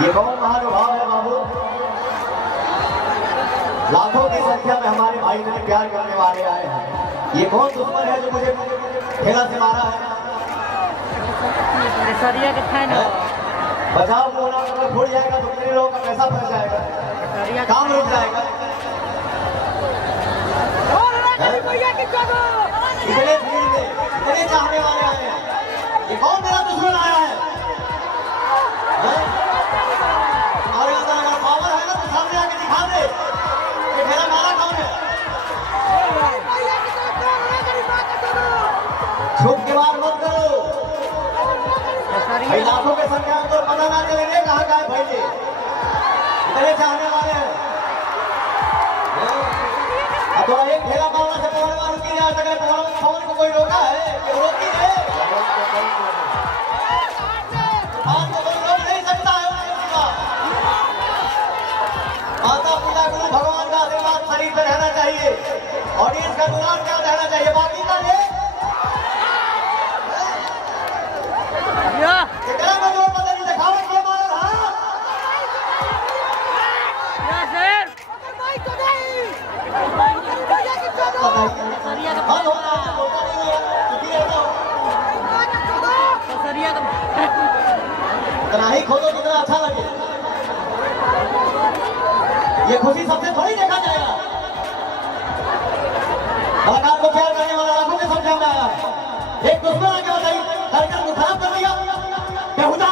ये कौन महानुभाव है बाबू? लाखों की संख्या में हमारे भाई मेरे प्यार करने वाले आए हैं। ये कौन दुश्मन है जो मुझे ठेला से मारा है? बचाव को होना अगर फूट जाएगा तो मेरे लोगों का पैसा फंस जाएगा, काम रुक जाएगा। इतने भीड़ में इतने चाहने वाले आए हैं, ये कौन मेरा दुश्मन आया है? हमारे अंदर अगर पावर है ना तो सामने आके दिखा दे कि मेरा मारा कौन है। छुप के बात मत करो भाई, लाखों के संख्या में तो पता ना चलेंगे कहाँ का है भाई जी। इतने चाहने वाले हैं तो एक ठेला मारना से पवन रुकी जा सके। पवन को कोई रोका है कि रोकी है? तूफान को कोई रोक नहीं सकता है। माता पिता गुरु भगवान का आशीर्वाद शरीर में रहना चाहिए, ऑडियंस का दुलार क्या रहना चाहिए, बाकी का ये जोर पता नहीं दिखावा किया मारा रहा। ही खोदो जितना अच्छा लगे, ये खुशी सबसे थोड़ी देखा जाएगा। कलाकार को प्यार करने वाला लाखों के संख्या में आया, एक दुश्मन आके बताइए कार्यक्रम को खराब कर दिया। बेहुदा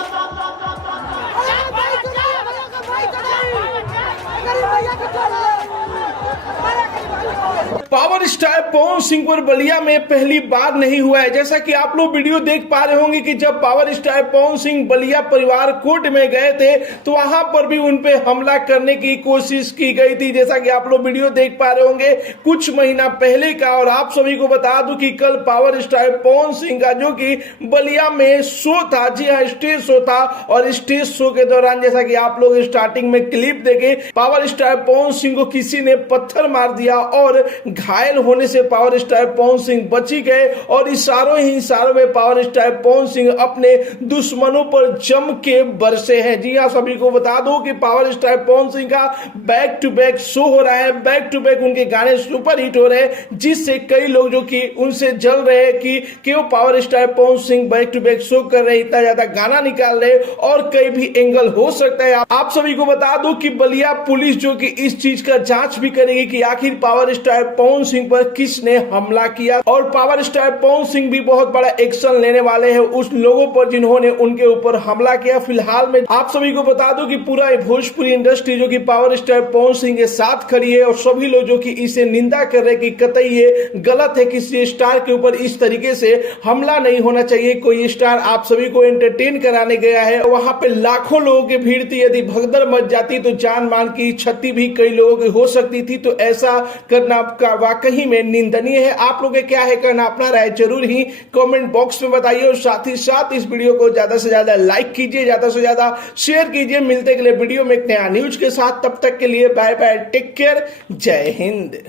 पावर स्टार पवन सिंह पर बलिया में पहली बार नहीं हुआ है। जैसा कि आप लोग वीडियो देख पा रहे होंगे कि जब पावर स्टार पवन सिंह बलिया परिवार कोर्ट में गए थे तो वहां पर भी उन पे हमला करने की कोशिश की गई थी। जैसा कि आप लोग वीडियो देख पा रहे होंगे कुछ महीना पहले का। और आप सभी को बता दूं कि कल पावर स्टार पवन सिंह का जो कि बलिया में शो था, जी हाँ स्टेज शो था, और स्टेज शो के दौरान जैसा कि आप लोग स्टार्टिंग में क्लिप देखे, पावर स्टार पवन सिंह को किसी ने पत्थर मार दिया और घायल होने से पावर स्टार पवन सिंह बची गए। और इशारों ही इशारों में पावर स्टार पवन सिंह अपने दुश्मनों पर जम के बरसे हैं। जी हाँ, सभी को बता दो कि पावर स्टार पवन सिंह का बैक टू बैक शो हो रहा है, बैक टू बैक उनके गाने सुपर हिट हो रहे हैं, जिससे कई लोग जो कि उनसे जल रहे हैं कि क्यों power star Pawan Singh back to back show कर रहे हैं, इतना ज्यादा गाना निकाल रहे, और कई भी एंगल हो सकता है। आप सभी को बता दो कि बलिया पुलिस जो कि इस चीज का जांच भी करेगी कि आखिर पावर स्टार पवन सिंह पर किसने हमला किया, और पावर स्टार पवन सिंह भी बहुत बड़ा एक्शन लेने वाले हैं उस लोगों पर जिन्होंने उनके ऊपर हमला किया। फिलहाल में आप सभी को बता दो कि पूरा भोजपुरी इंडस्ट्री जो कि पावर स्टार पवन सिंह के साथ खड़ी है, और सभी लोग जो कि इसे निंदा कर रहे हैं कि कतई ये गलत है, किसी स्टार के ऊपर इस तरीके से हमला नहीं होना चाहिए। कोई स्टार आप सभी को एंटरटेन कराने गया है, वहां पे लाखों लोगों की भीड़ थी, यदि भगदड़ मच जाती तो जान मान की क्षति भी कई लोगों की हो सकती थी। तो ऐसा करना वाकई में निंदनीय है। आप लोगों क्या है करना, अपना राय जरूर ही कमेंट बॉक्स में बताइए, और साथ ही साथ इस वीडियो को ज्यादा से ज्यादा लाइक कीजिए, ज्यादा से ज्यादा शेयर कीजिए। मिलते अगले वीडियो में एक नया न्यूज के साथ, तब तक के लिए बाय बाय, टेक केयर, जय हिंद।